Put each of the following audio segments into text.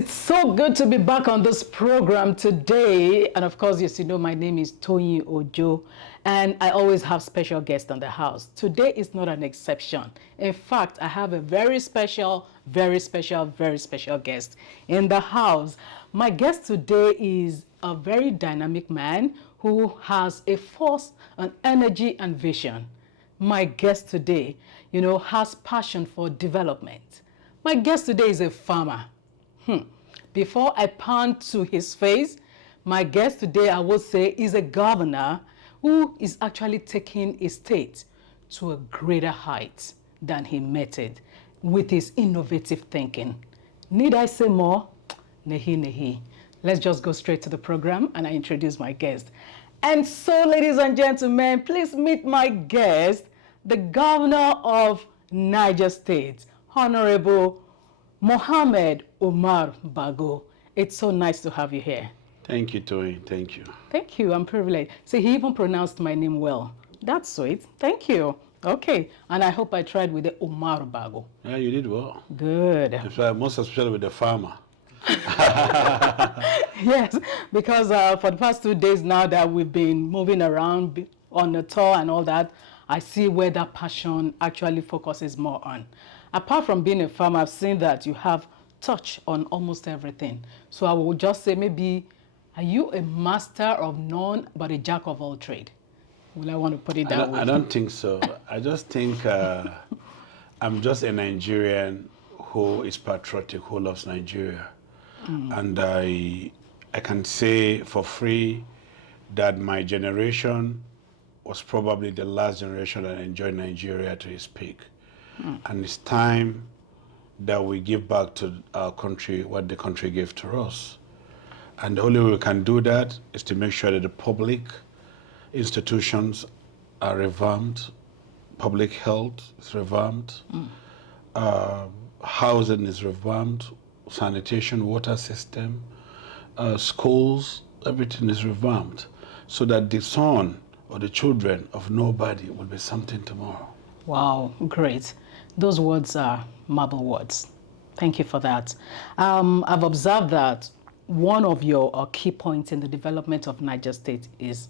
it's so good to be back on this program today. And of course, yes, you know, my name is Tony Ojo, and I always have special guests on the house. Today is not an exception. In fact, I have a very special guest in the house. My guest today is a very dynamic man who has a force, an energy, and vision. My guest today, you know, has passion for development. My guest today is a farmer. Before I pan to his face, my guest today, I would say, is a governor who is actually taking his state to a greater height than he met it with his innovative thinking. Need I say more? Nehi, nehi. Let's just go straight to the program and I introduce my guest. And so, ladies and gentlemen, please meet my guest, the governor of Niger State, Honorable Mohammed Umar Bago. It's so nice to have you here. Thank you, Tony. Thank you. Thank you. I'm privileged. See, he even pronounced my name well. That's sweet. Thank you. Okay. And I hope I tried with the Umar Bago. Yeah, you did well. Good. In fact, most especially with the farmer. Yes, because for the past 2 days now that we've been moving around on the tour and all that, I see where that passion actually focuses more on. Apart from being a farmer, I've seen that you have touch on almost everything. So I will just say maybe, are you a master of none but a jack of all trade? Will I want to put it that way? I don't think so. I just think I'm just a Nigerian who is patriotic, who loves Nigeria. And I can say for free that my generation was probably the last generation that enjoyed Nigeria to its peak. And it's time that we give back to our country what the country gave to us. And the only way we can do that is to make sure that the public institutions are revamped, public health is revamped, housing is revamped, sanitation, water system, schools, everything is revamped so that the son or the children of nobody will be something tomorrow. Wow, great. Those words are marble words. Thank you for that. I've observed that one of your key points in the development of Niger State is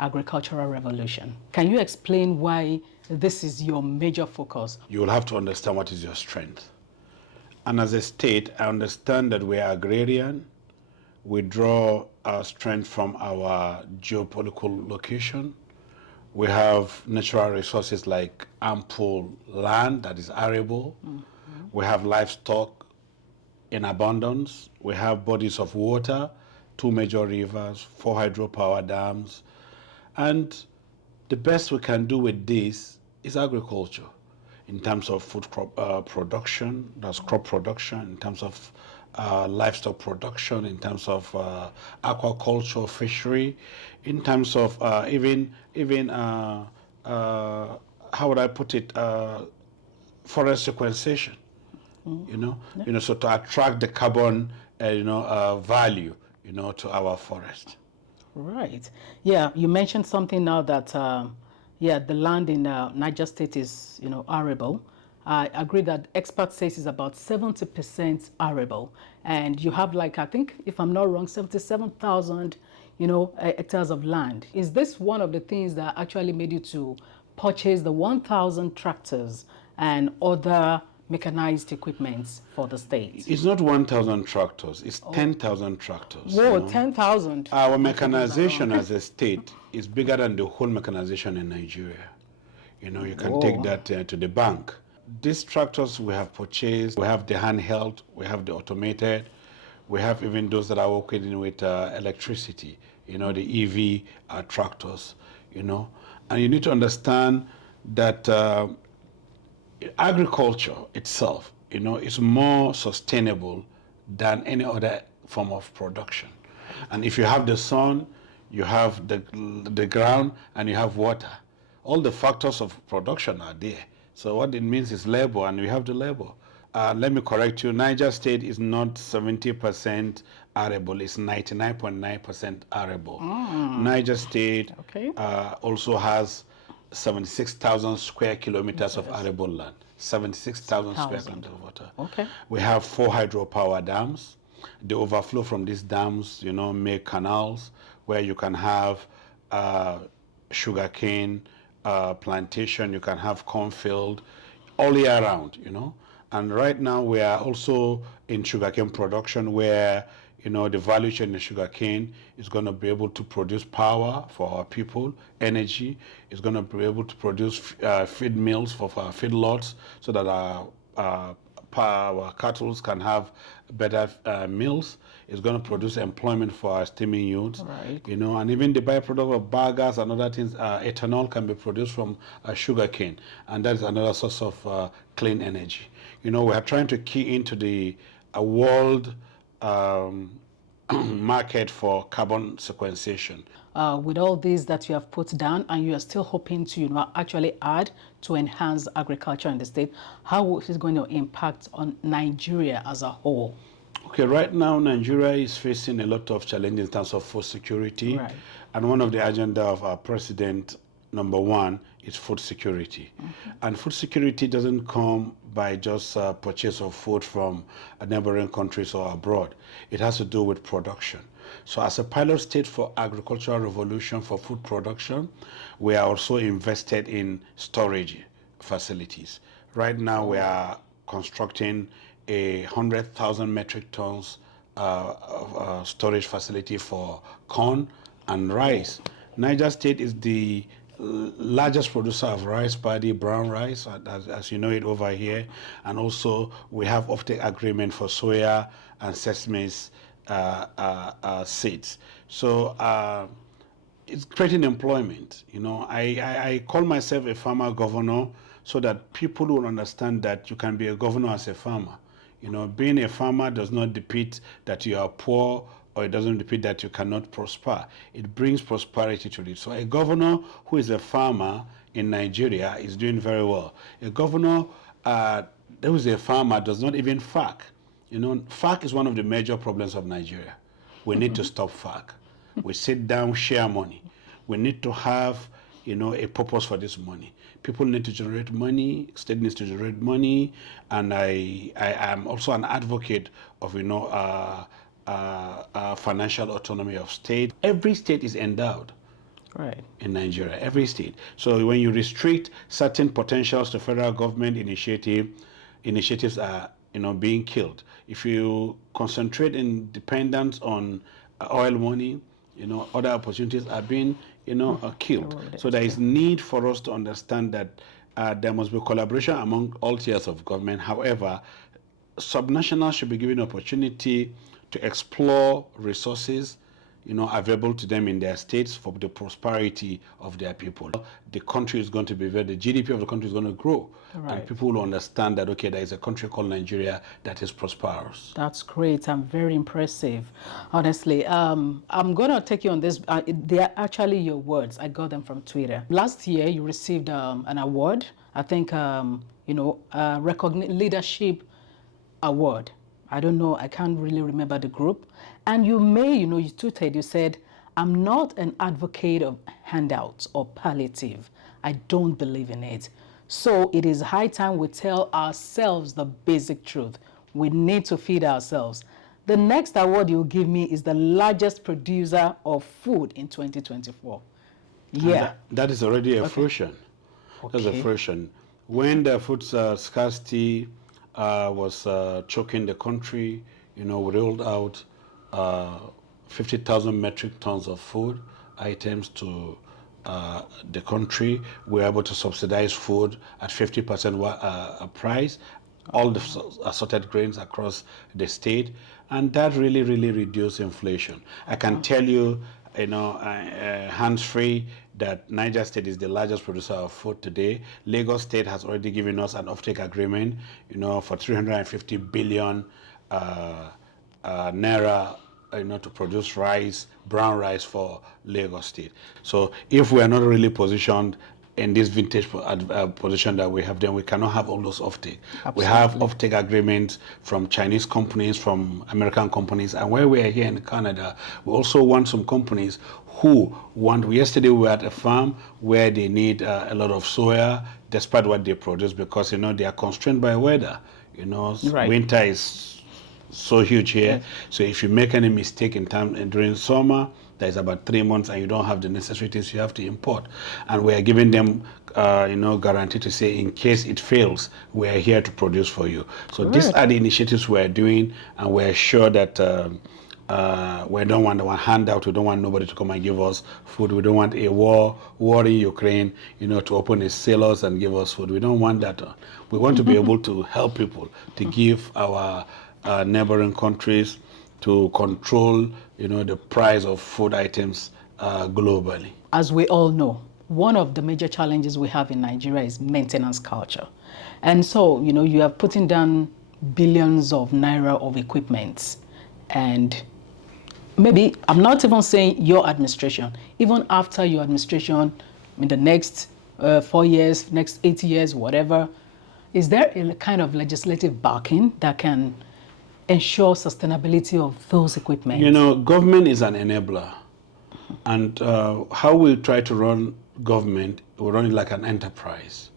agricultural revolution. Can you explain why this is your major focus? You will have to understand what is your strength. And as a state, I understand that we are agrarian. We draw our strength from our geopolitical location. We have natural resources like ample land that is arable. We have livestock in abundance. We have bodies of water, 2 major rivers, 4 hydropower dams. And the best we can do with this is agriculture in terms of food crop production, that's crop production, in terms of livestock production, in terms of aquaculture, fishery, in terms of even how would I put it, forest sequestration. So to attract the carbon, value, to our forest. Right. Yeah, you mentioned something now that, the land in Niger State is, arable. I agree that experts say it's about 70% arable. And you have I think, if I'm not wrong, 77,000, hectares of land. Is this one of the things that actually made you to purchase the 1,000 tractors and other mechanized equipment for the state? It's not 1,000 tractors, it's 10,000 tractors. Whoa, 10,000. Our mechanization as a state is bigger than the whole mechanization in Nigeria. You can take that to the bank. These tractors we have purchased, we have the handheld, we have the automated, we have even those that are working with electricity, the EV tractors, And you need to understand that agriculture itself, is more sustainable than any other form of production. And if you have the sun, you have the ground, and you have water, all the factors of production are there. So what it means is labor, and we have the labor. Let me correct you, Niger State is not 70% arable, it's 99.9% arable. Niger State also has 76,000 square kilometers of arable land, 76,000 square kilometers of water. We have 4 hydropower dams. the overflow from these dams, you know, make canals where you can have sugarcane plantation, you can have cornfield all year round, you know. And right now we are also in sugarcane production where, you know, the value chain in sugarcane is going to be able to produce power for our people, energy. It's going to be able to produce feed mills for our feedlots so that our cattle can have better meals. It's going to produce employment for our steaming youths, Right. you know, and even the byproduct of bagasse and other things, ethanol can be produced from sugarcane, and that is another source of clean energy. You know, we are trying to key into the world market for carbon sequestration. With all these that you have put down, and you are still hoping to, you know, actually add to enhance agriculture in the state, how is it going to impact on Nigeria as a whole? Okay, right now Nigeria is facing a lot of challenges in terms of food security, Right. and one of the agenda of our president, number one, is food security. And food security doesn't come by just purchase of food from neighboring countries or abroad. It has to do with production. So as a pilot state for agricultural revolution for food production, we are also invested in storage facilities. Right now we are constructing 100,000 metric tons storage facility for corn and rice. Niger State is the largest producer of rice paddy, brown rice, as you know it over here, and also we have offtake agreement for soya and sesame seeds. So it's creating employment. You know, I call myself a farmer governor so that people will understand that you can be a governor as a farmer. You know, being a farmer does not depict that you are poor, or it doesn't depict that you cannot prosper. It brings prosperity to it. So a governor who is a farmer in Nigeria is doing very well. A governor who is a farmer does not even fark. You know, fark is one of the major problems of Nigeria. We need to stop fark. We sit down, share money. We need to have, you know, a purpose for this money. People need to generate money, state needs to generate money, and I am also an advocate of, you know, financial autonomy of state. Every state is endowed. Right. In Nigeria, every state. So when you restrict certain potentials to federal government initiatives are, you know, being killed. If you concentrate in dependence on oil money, you know, other opportunities are being, you know, killed. So there is need for us to understand that there must be collaboration among all tiers of government. However, subnationals should be given opportunity to explore resources, you know, available to them in their states for the prosperity of their people. The country is going to be the GDP of the country is going to grow. Right. And people will understand that, okay, there is a country called Nigeria that is prosperous. That's great and very impressive. Honestly, I'm going to take you on this. They are actually your words. I got them from Twitter. Last year, you received an award. I think, you know, leadership award. I don't know. I can't really remember the group. And you may, you know, you tweeted, you said, I'm not an advocate of handouts or palliative. I don't believe in it. So it is high time we tell ourselves the basic truth. We need to feed ourselves. The next award you'll give me is the largest producer of food in 2024. Yeah. That is already a fruition. That's a fruition. When the food scarcity was choking the country, you know, we rolled out 50,000 metric tons of food items to the country. We were able to subsidize food at 50% price, all the assorted grains across the state, and that really reduced inflation. I can tell you, you know, hands-free, that Niger State is the largest producer of food today. Lagos State has already given us an offtake agreement, you know, for 350 billion naira, you know, to produce rice, brown rice for Lagos State. So if we are not really positioned in this vintage position that we have, then we cannot have all those offtake. We have offtake agreements from Chinese companies, from American companies, and where we are here in Canada, we also want some companies who want. Yesterday we were at a farm where they need a lot of soya, despite what they produce, because, you know, they are constrained by weather. You know, winter is so huge here. Yes. So if you make any mistake in time during summer, there's about 3 months and you don't have the necessary things, you have to import. And we are giving them, guarantee to say in case it fails, we are here to produce for you. So these Good. are the initiatives we are doing, and we're sure that we don't want one handout. We don't want nobody to come and give us food. We don't want a war in Ukraine, to open its sailors and give us food. We don't want that. We want to be able to help people, to give our neighboring countries, to control, the price of food items globally. As we all know, one of the major challenges we have in Nigeria is maintenance culture. And so, you are putting down billions of naira of equipment. And maybe, I'm not even saying your administration, even after your administration, in the next 4 years, next 8 years, whatever, is there a kind of legislative backing that can ensure sustainability of those equipment? Government is an enabler. And how we try to run government, we run it like an enterprise.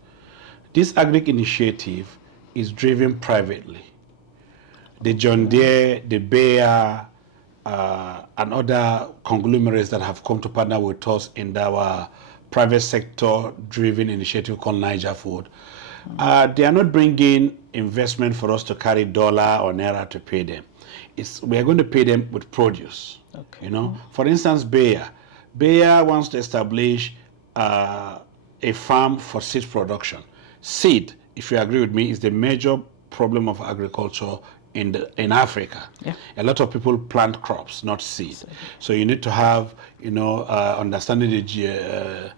This agric initiative is driven privately. The John Deere, the Bayer, and other conglomerates that have come to partner with us in our private sector driven initiative called Niger Food, they are not bringing investment for us to carry dollar or naira to pay them. We are going to pay them with produce. Okay. For instance, Bayer wants to establish a farm for seed production. Seed, if you agree with me, is the major problem of agriculture in Africa. Yeah. A lot of people plant crops, not seed. So you need to have, understanding the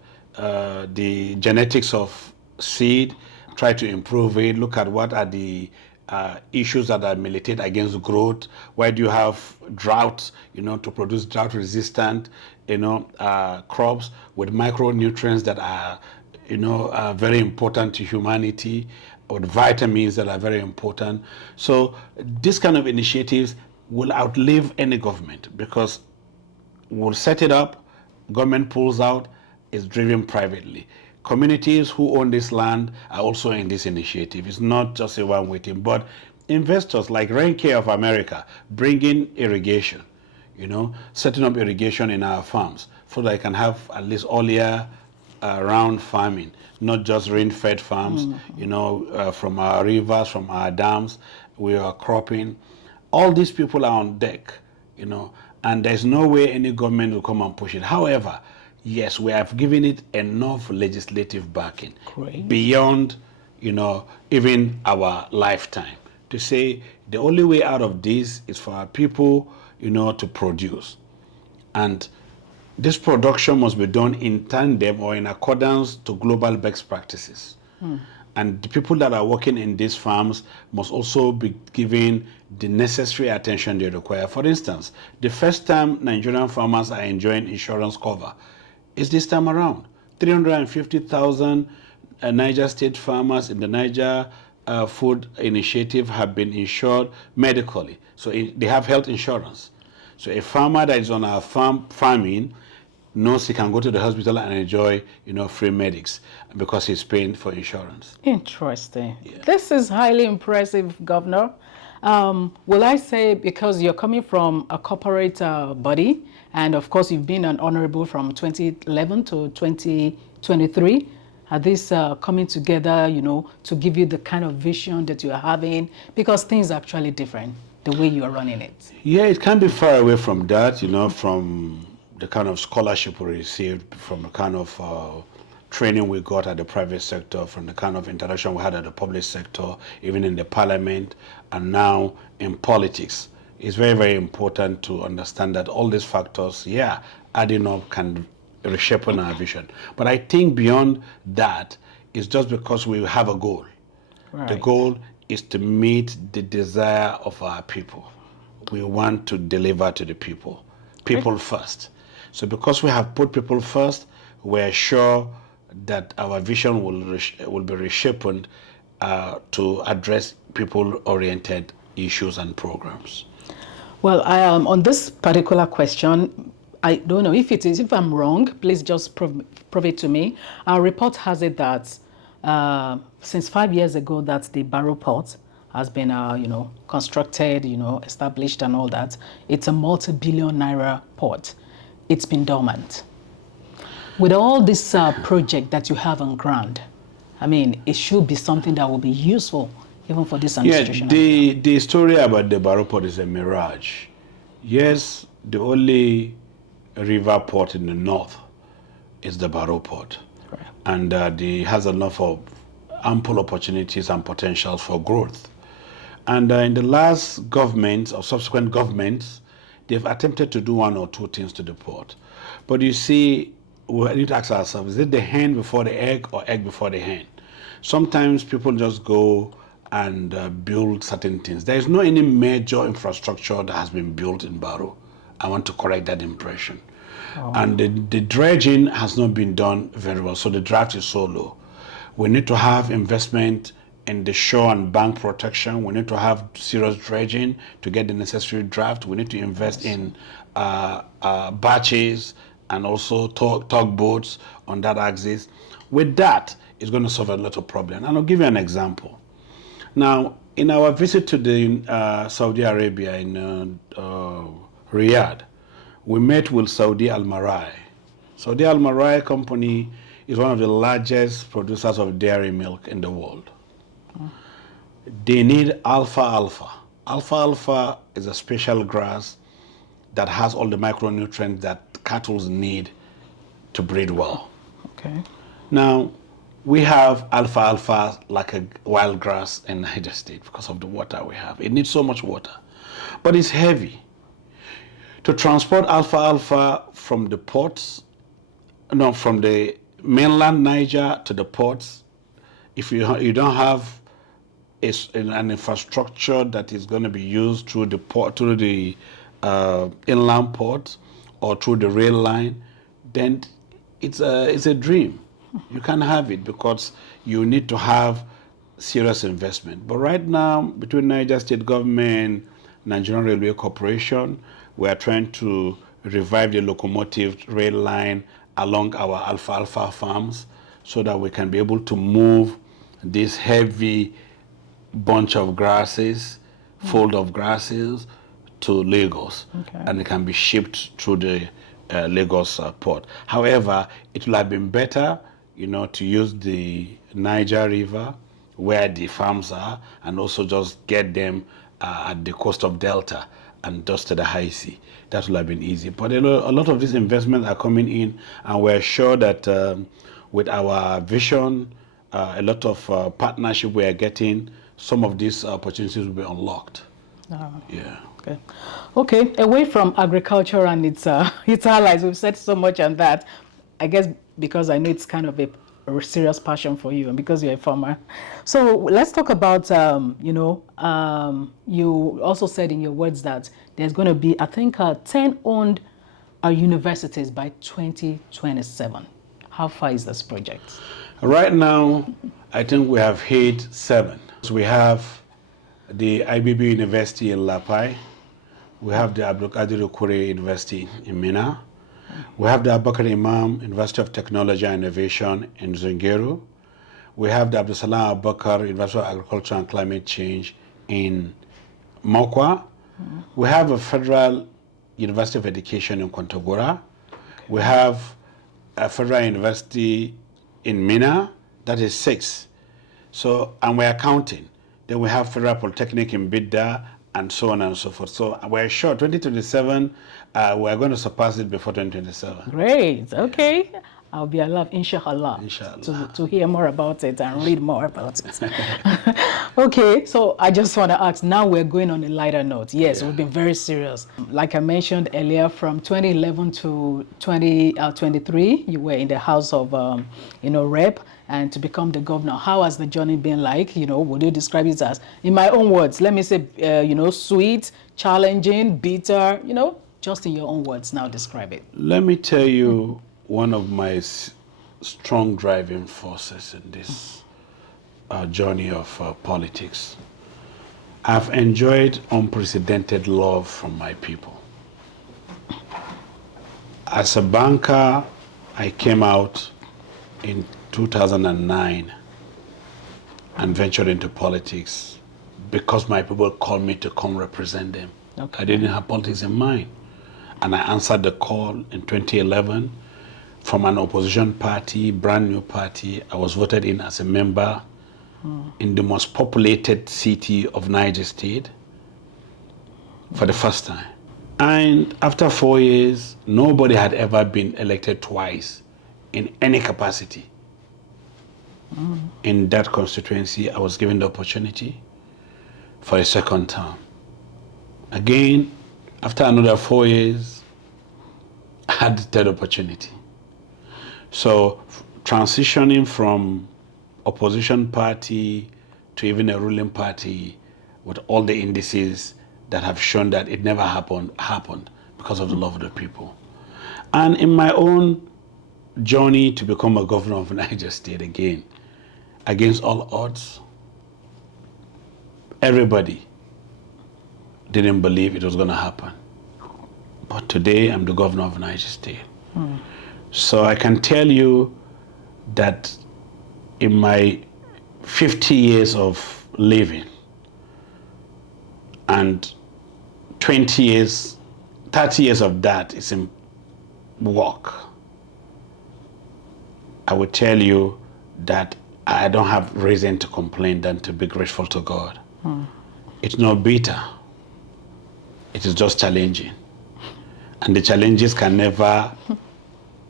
genetics of seed, try to improve it, look at what are the issues that are militate against growth. Why do you have drought, to produce drought-resistant, crops with micronutrients that are, very important to humanity, or vitamins that are very important. So this kind of initiatives will outlive any government, because we'll set it up, government pulls out, it's driven privately. Communities who own this land are also in this initiative. It's not just a one-way thing, but investors like Rain-Care of America bringing irrigation, setting up irrigation in our farms so that I can have at least all year round farming, not just rain-fed farms, from our rivers, from our dams, we are cropping. All these people are on deck, and there's no way any government will come and push it. However, yes, we have given it enough legislative backing. Great. Beyond, even our lifetime, to say the only way out of this is for our people, to produce. And this production must be done in tandem or in accordance to global best practices. And the people that are working in these farms must also be given the necessary attention they require. For instance, the first time Nigerian farmers are enjoying insurance cover is this time around. 350,000 Niger State farmers in the Niger Food Initiative have been insured medically. So they have health insurance. So a farmer that is on our farming knows he can go to the hospital and enjoy, free medics because he's paying for insurance. Interesting. Yeah. This is highly impressive, Governor. Will I say, because you're coming from a corporate body, and of course you've been an honorable from 2011 to 2023, are these coming together, to give you the kind of vision that you're having? Because things are actually different, the way you're running it. Yeah, it can be far away from that, from the kind of scholarship we received, from the kind of training we got at the private sector, from the kind of interaction we had at the public sector, even in the parliament, and now in politics. It's very, very important to understand that all these factors, adding up can reshape our vision. But I think beyond that, it's just because we have a goal. Right. The goal is to meet the desire of our people. We want to deliver to the people. People first. So because we have put people first, we're sure that our vision will be reshaped to address people-oriented issues and programs. Well, on this particular question, I don't know if it is. If I'm wrong, please just prove it to me. Our report has it that since 5 years ago, that the Barrow Port has been, constructed, established and all that. It's a multi-billion naira port. It's been dormant. With all this project that you have on ground, I mean, it should be something that will be useful even for this administration. Yeah, the story about the Barrow Port is a mirage. Yes, the only river port in the north is the Barrow Port. Right. And has enough of ample opportunities and potentials for growth. And in the last government or subsequent governments, they've attempted to do one or two things to the port. But you see, we need to ask ourselves, is it the hen before the egg or egg before the hen? Sometimes people just go and build certain things. There is no any major infrastructure that has been built in Barrow. I want to correct that impression. Oh. And the dredging has not been done very well, so the draft is so low. We need to have investment in the shore and bank protection. We need to have serious dredging to get the necessary draft. We need to invest in batches and also tugboats on that axis. With that, it's going to solve a lot of problems. And I'll give you an example. Now, in our visit to the Saudi Arabia in Riyadh, we met with Saudi Al Marai. Saudi Al Marai company is one of the largest producers of dairy milk in the world. They need alfalfa. Alfalfa is a special grass that has all the micronutrients that cattle need to breed well. Okay. Now, we have alfalfa like a wild grass in Niger State because of the water we have. It needs so much water, but it's heavy. To transport alfalfa from the ports, from the mainland Niger to the ports, if you don't have an infrastructure that is going to be used through the port, through the inland port, or through the rail line, then it's a dream. You can't have it because you need to have serious investment. But right now, between Niger State government, Nigerian Railway Corporation, we are trying to revive the locomotive rail line along our alfalfa farms so that we can be able to move this heavy bunch of grasses, fold of grasses to Lagos. Okay. And it can be shipped through the Lagos port. However, it would have been better, to use the Niger River where the farms are and also just get them at the coast of Delta and just to the high sea. That would have been easy. But a lot of these investments are coming in, and we're sure that with our vision, a lot of partnership we are getting, some of these opportunities will be unlocked. Yeah. Okay. Okay. Away from agriculture and its allies, we've said so much on that. I guess because I know it's kind of a serious passion for you, and because you're a farmer. So let's talk about, you also said in your words that there's going to be, I think, 10 owned universities by 2027. How far is this project? Right now, I think we have hit 7. So we have the IBB University in Lapai. We have the Abdul Qadir Ukure University in Mina. We have the Abubakar Imam University of Technology and Innovation in Zungeru. We have the Abdul Salam Abubakar University of Agriculture and Climate Change in Mokwa. We have a Federal University of Education in Kontagora. Okay. We have a Federal University in Mina, that is 6. So, and we are counting. Then we have Federal Polytechnic in Bidda, and so on and so forth. So we're sure 2027, we're going to surpass it before 2027. Great. Okay. I'll be alive, inshallah, to hear more about it and read more about it. Okay, so I just want to ask, now we're going on a lighter note. Yes, we've been very serious. Like I mentioned earlier, from 2011 to 2023, you were in the House of, Rep, and to become the governor. How has the journey been like? Would you describe it as, in my own words, let me say, sweet, challenging, bitter, just in your own words, now describe it. Let me tell you one of my strong driving forces in this journey of politics. I've enjoyed unprecedented love from my people. As a banker, I came out in 2009 and ventured into politics because my people called me to come represent them. Okay. I didn't have politics in mind. And I answered the call in 2011 from an opposition party, brand new party. I was voted in as a member in the most populated city of Niger State for the first time. And after 4 years, nobody had ever been elected twice in any capacity. In that constituency, I was given the opportunity for a second term. Again, after another 4 years, I had the third opportunity. So transitioning from opposition party to even a ruling party with all the indices that have shown that it never happened because of the love of the people. And in my own journey to become a governor of Niger State again, against all odds, everybody didn't believe it was going to happen. But today, I'm the governor of Niger State. So I can tell you that in my 50 years of living and 20 years, 30 years of that is in work, I would tell you that I don't have reason to complain than to be grateful to God. It's not bitter. It is just challenging. And the challenges can never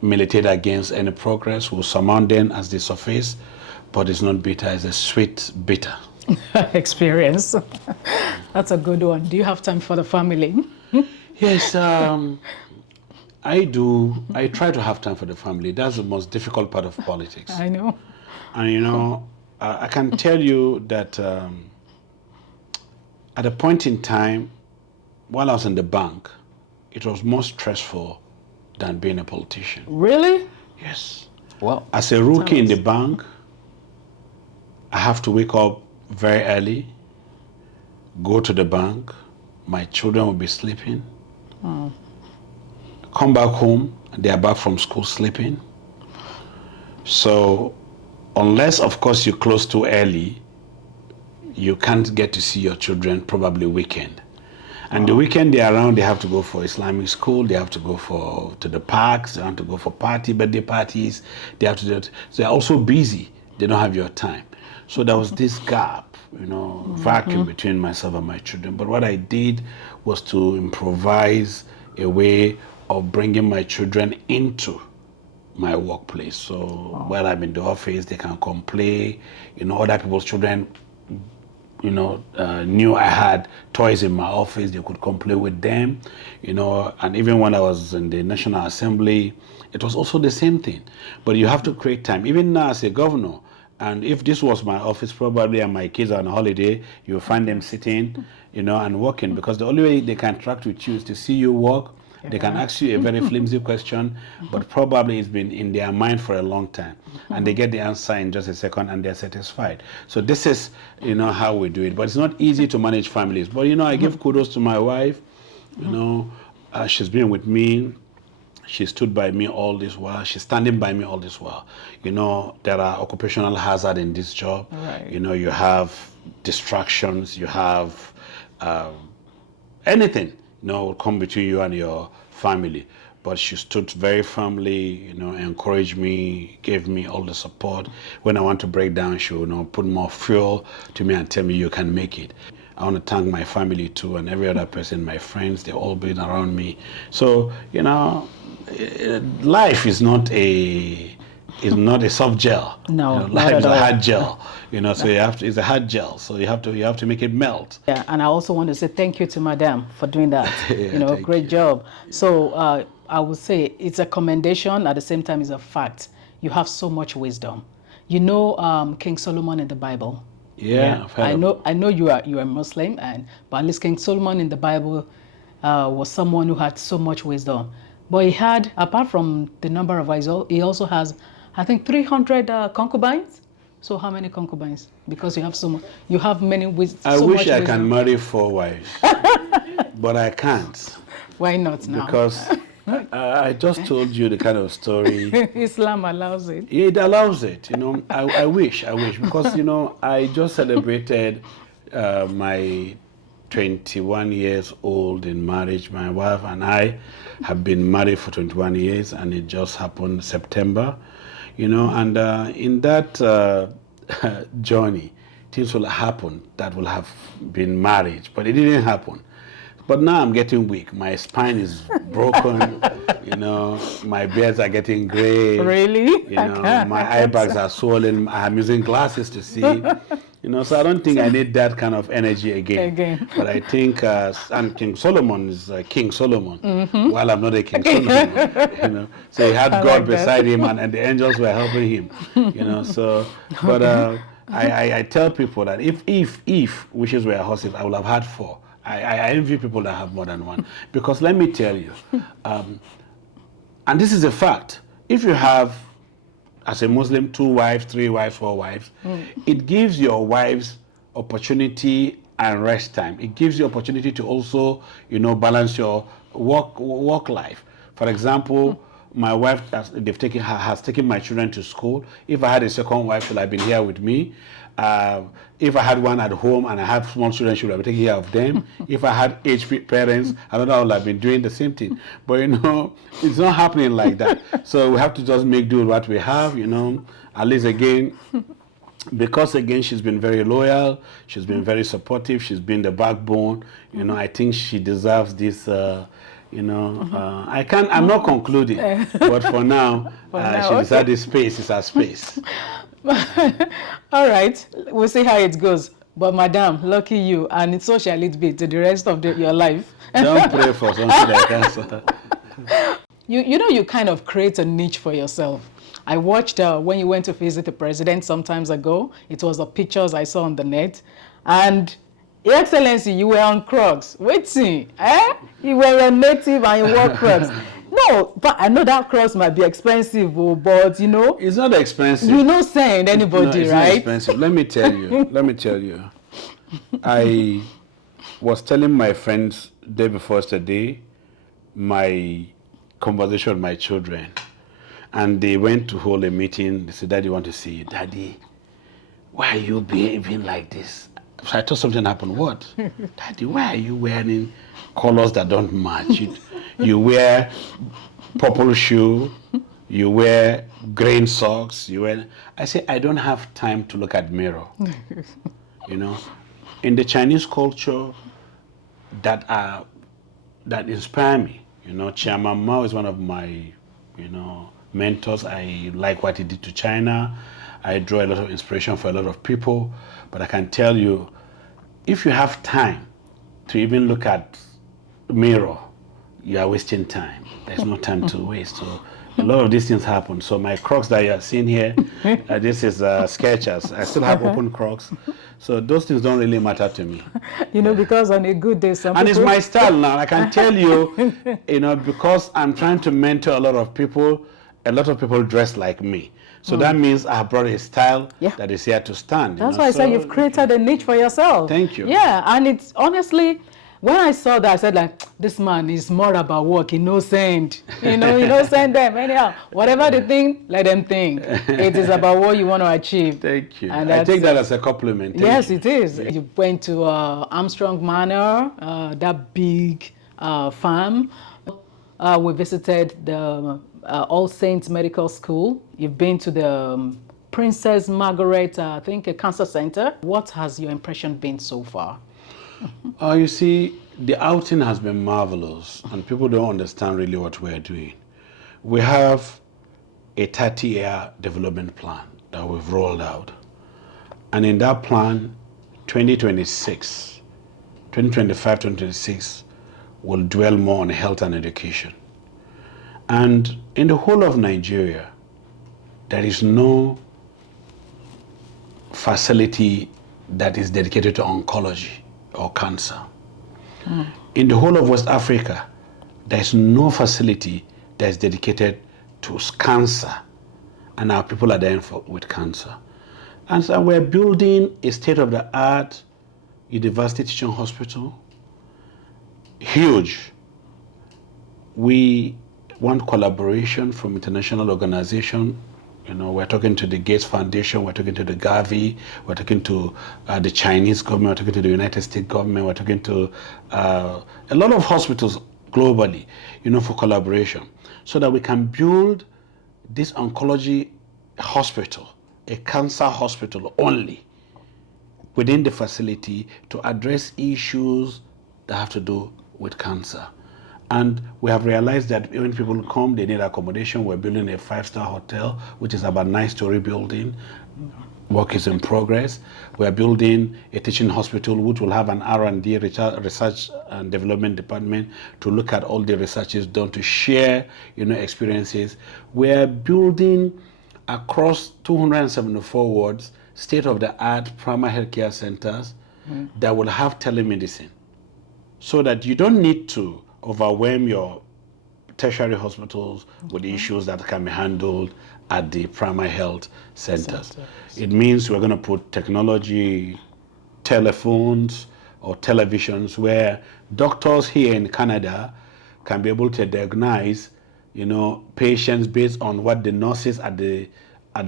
militate against any progress. We'll surmount them as they surface, but it's not bitter, it's a sweet bitter. Experience. That's a good one. Do you have time for the family? Yes, I do. I try to have time for the family. That's the most difficult part of politics. I know. And you know, I can tell you that at a point in time, while I was in the bank, it was more stressful than being a politician. Really? Yes. Well, as a rookie in the bank, I have to wake up very early, go to the bank, my children will be sleeping, come back home, they are back from school sleeping. So unless, of course, you close too early, you can't get to see your children probably weekend. And the weekend they're around, they have to go for Islamic school, they have to go to the parks, they have to go for birthday parties, they have to do it. So they're also busy, they don't have your time. So there was this gap, vacuum between myself and my children. But what I did was to improvise a way of bringing my children into my workplace. So while I'm in the office, they can come play, other people's children knew I had toys in my office, they could come play with them, and even when I was in the National Assembly, it was also the same thing. But you have to create time. Even now as a governor, and if this was my office probably and my kids are on holiday, you'll find them sitting, and working, because the only way they can interact with you is to see you work. They can ask you a very flimsy question, but probably it's been in their mind for a long time. And they get the answer in just a second and they're satisfied. So this is, how we do it. But it's not easy to manage families. But, I give kudos to my wife. She's been with me. She stood by me all this while. She's standing by me all this while. There are occupational hazards in this job. Right. You have distractions. You have anything. Will come between you and your family. But she stood very firmly, encouraged me, gave me all the support. When I want to break down, she will put more fuel to me and tell me you can make it. I want to thank my family too, and every other person, my friends, they've all been around me. So, life is not a soft gel. No, life is a hard gel. So it's a hard gel. So you have to make it melt. Yeah, and I also want to say thank you to Madam for doing that. Great job. So I would say it's a commendation. At the same time, it's a fact. You have so much wisdom. King Solomon in the Bible. Yeah. I know you are Muslim, but at least King Solomon in the Bible was someone who had so much wisdom. But he had, apart from the number of wives, he also has, I think, 300 concubines. So how many concubines? Because you have so much, you have many wisdom. I wish I can marry 4 wives, but I can't. Why not now? Because I just told you the kind of story. Islam allows it. Yeah, it allows it. I wish because I just celebrated my 21 years old in marriage. My wife and I have been married for 21 years, and it just happened September, and in that journey, things will happen that will have been marriage, but it didn't happen. But now I'm getting weak. My spine is broken. My beards are getting gray. Really? My eye bags are swollen. I'm using glasses to see. So I don't think I need that kind of energy again. But I think, and King Solomon is King Solomon, while I'm not a King Solomon. So he had God beside him, and the angels were helping him. But I tell people that if wishes were horses, I would have had 4. I envy people that have more than one, because let me tell you, and this is a fact, if you have, as a Muslim, 2 wives, 3 wives, 4 wives, it gives your wives opportunity and rest time. It gives you opportunity to also, balance your work life. For example, my wife has taken my children to school. If I had a second wife, she would have been here with me. If I had one at home and I have small children, she would have been taking care of them. If I had aged parents, I don't know, I would have been doing the same thing. But it's not happening like that. So we have to just make do with what we have, at least again, because again, she's been very loyal, she's been very supportive, she's been the backbone. I think she deserves this. I'm not concluding, but for now, she decided this space is her space. All right, we'll see how it goes. But madam, lucky you, and so shall it be to the rest of your life. Don't pray for something like cancer. You kind of create a niche for yourself. I watched when you went to visit the president some times ago. It was the pictures I saw on the net, and Your Excellency, you were on Crocs. Waiting, You were a native and you wore Crocs. No, but I know that Crocs might be expensive, but it's not expensive. You not send anybody, it's right? Not expensive. Let me tell you. I was telling my friends day before yesterday my conversation with my children, and they went to hold a meeting. They said, "Daddy, want to see you." "Daddy, why are you behaving like this?" So I thought something happened. "What?" "Daddy, why are you wearing colors that don't match? You wear purple shoe, you wear green socks, I say, "I don't have time to look at mirror." In the Chinese culture that inspire me, Chairman Mao is one of my, mentors. I like what he did to China. I draw a lot of inspiration for a lot of people. But I can tell you, if you have time to even look at mirror, you are wasting time. There's no time to waste. So a lot of these things happen. So my Crocs that you are seeing here, this is Skechers. I still have open Crocs. So those things don't really matter to me. Because on a good day, and it's my style now. I can tell you, because I'm trying to mentor a lot of people dress like me. So that means I have brought a style that is here to stand. That's why I said you've created a niche for yourself. Thank you. Yeah, and it's honestly, when I saw that, I said, this man is more about work. He knows send. He knows send them. Anyhow, whatever they think, let them think. It is about what you want to achieve. Thank you. And I take that as a compliment. Yes, it is. You went to Armstrong Manor, that big farm. We visited the All Saints Medical School. You've been to the Princess Margaret, I think, a cancer center. What has your impression been so far? You see, the outing has been marvelous, and people don't understand really what we're doing. We have a 30-year development plan that we've rolled out. And in that plan, 2025, 2026, will dwell more on health and education. And in the whole of Nigeria, there is no facility that is dedicated to oncology or cancer. In the whole of West Africa, there is no facility that is dedicated to cancer, and our people are dying with cancer. And so we're building a state-of-the-art university teaching hospital, huge. We want collaboration from international organizations You know, we're talking to the Gates Foundation, we're talking to the Gavi, we're talking to the Chinese government, we're talking to the United States government, we're talking to a lot of hospitals globally, you know, for collaboration, so that we can build this oncology hospital, a cancer hospital only, within the facility to address issues that have to do with cancer. And we have realized that when people come, they need accommodation. We're building a 5-star hotel, which is about a 9-story building. Work is in progress. We're building a teaching hospital, which will have an R&D, research and development department, to look at all the researches done, to share, you know, experiences. We're building across 274 wards, state-of-the-art primary health care centers that will have telemedicine, so that you don't need to overwhelm your tertiary hospitals with issues that can be handled at the primary health centers. It means we're going to put technology, telephones or televisions, where doctors here in Canada can be able to diagnose, you know, patients based on what the nurses at the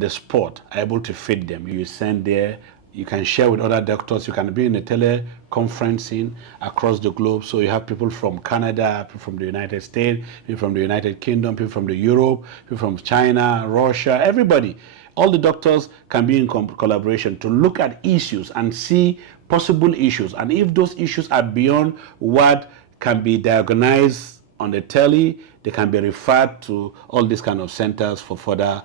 spot are able to feed them. You send there, you can share with other doctors, you can be in a teleconferencing across the globe. So you have people from Canada, people from the United States, people from the United Kingdom, people from the Europe, people from China, Russia, everybody. All the doctors can be in collaboration to look at issues and see possible issues. And if those issues are beyond what can be diagnosed on the telly, they can be referred to all these kind of centers for further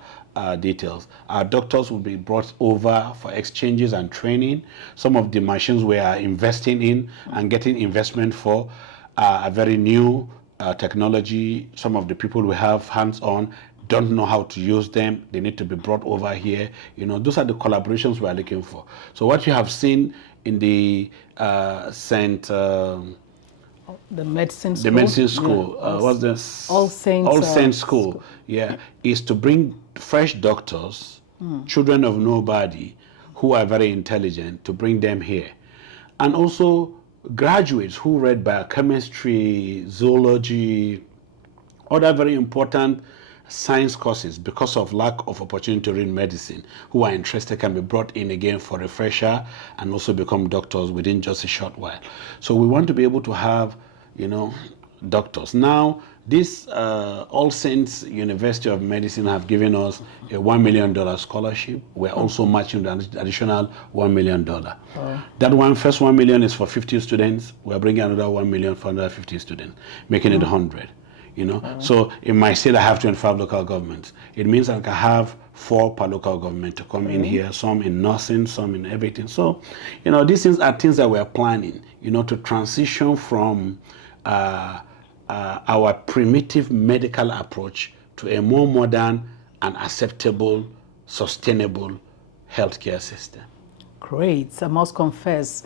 details. Our doctors will be brought over for exchanges and training. Some of the machines we are investing in and getting investment for are very new technology. Some of the people we have hands-on don't know how to use them. They need to be brought over here. You know, those are the collaborations we are looking for. So what you have seen in the the medicine school. The medicine school. Yeah. What's this? All Saints. All Saints school. Yeah, is to bring fresh doctors, children of nobody, who are very intelligent, to bring them here, and also graduates who read biochemistry, zoology, other very important science courses, because of lack of opportunity to read medicine, who are interested, can be brought in again for refresher and also become doctors within just a short while. So we want to be able to have, you know, doctors. Now, this All Saints University of Medicine have given us a $1 million scholarship. We're also matching the additional $1 million. That first 1 million is for 50 students. We're bringing another 1 million for another 50 students, making it 100. You know, so in my state I have 25 local governments. It means I can have 4 per local government to come in here, some in nursing, some in everything. So, you know, these things are things that we're planning, you know, to transition from our primitive medical approach to a more modern and acceptable, sustainable healthcare system. Great. I must confess,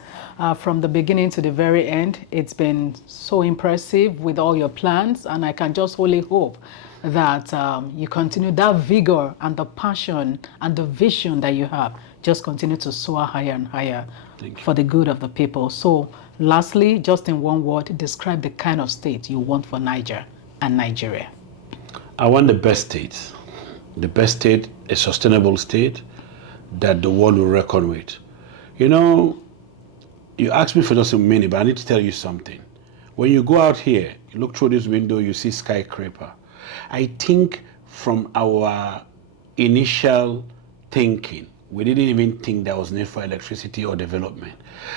from the beginning to the very end, it's been so impressive with all your plans, and I can just only hope that you continue that vigor and the passion and the vision that you have, just continue to soar higher and higher for the good of the people. So lastly, just in one word, describe the kind of state you want for Niger and Nigeria. I want the best state. The best state, a sustainable state that the world will reckon with. You know, you asked me for just a minute, but I need to tell you something. When you go out here, you look through this window, you see skyscraper. I think from our initial thinking, we didn't even think there was need for electricity or development.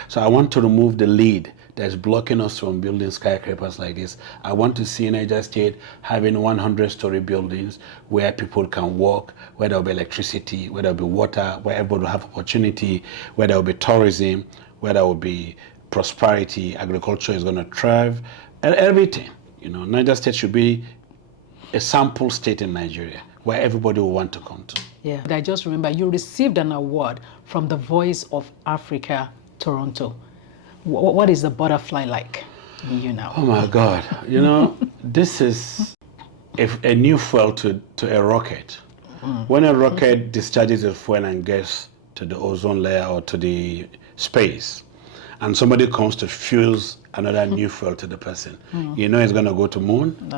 So I want to remove the lead that's blocking us from building skyscrapers like this. I want to see Niger State having 100-story buildings where people can walk, where there will be electricity, where there will be water, where everybody will have opportunity, where there will be tourism, where there will be prosperity, agriculture is going to thrive, and everything. You know, Niger State should be a sample state in Nigeria where everybody will want to come to. Yeah, I just remember you received an award from the Voice of Africa, Toronto. What is the butterfly like in you now? Oh my God, you know, this is a new fuel to a rocket. When a rocket discharges a fuel and gets to the ozone layer or to the space, and somebody comes to fuse another new fuel to the person, you know it's going to go to moon?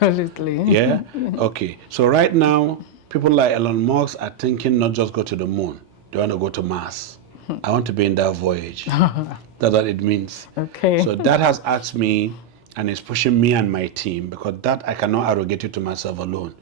Absolutely. Yeah? Okay. So right now, People like Elon Musk are thinking not just go to the moon, they want to go to Mars. I want to be in that voyage. That's what it means. Okay. So that has asked me and it's pushing me and my team, because that I cannot arrogate it to myself alone.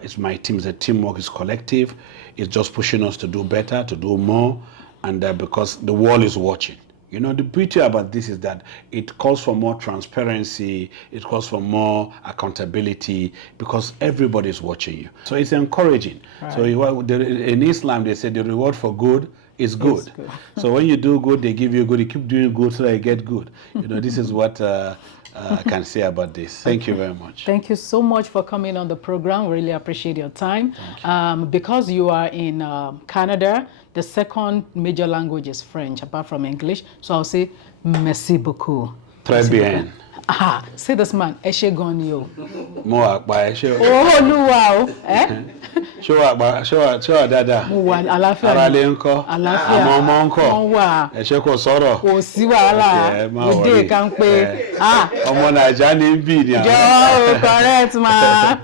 It's my team, it's a teamwork, it's collective. It's just pushing us to do better, to do more, and because the world is watching. You know, the beauty about this is that it calls for more transparency, it calls for more accountability, because everybody is watching you. So it's encouraging. Right. So in Islam, they say the reward for good is good. So when you do good, they give you good. You keep doing good so that you get good. You know, this is what I can say about this. Thank you very much. Thank you so much for coming on the program. Really appreciate your time. Because you are in Canada, the second major language is French, apart from English. So I'll say, merci beaucoup. Très bien. Aha, say this man, Eshe Gonyo. Mo akpa Eshe. Oh, wow. Eh? Show dada. Mo wa àlàáfíà. Ara le nko. Àlàáfíà. Àwọn ọmọ nko. Wọ́n wà. Eshe kò sọ̀rọ̀. Kò sí wàhálà. Òde kan pé. Ọmọ Naija ni bi ni. Jọ̀ọ́, correct ma.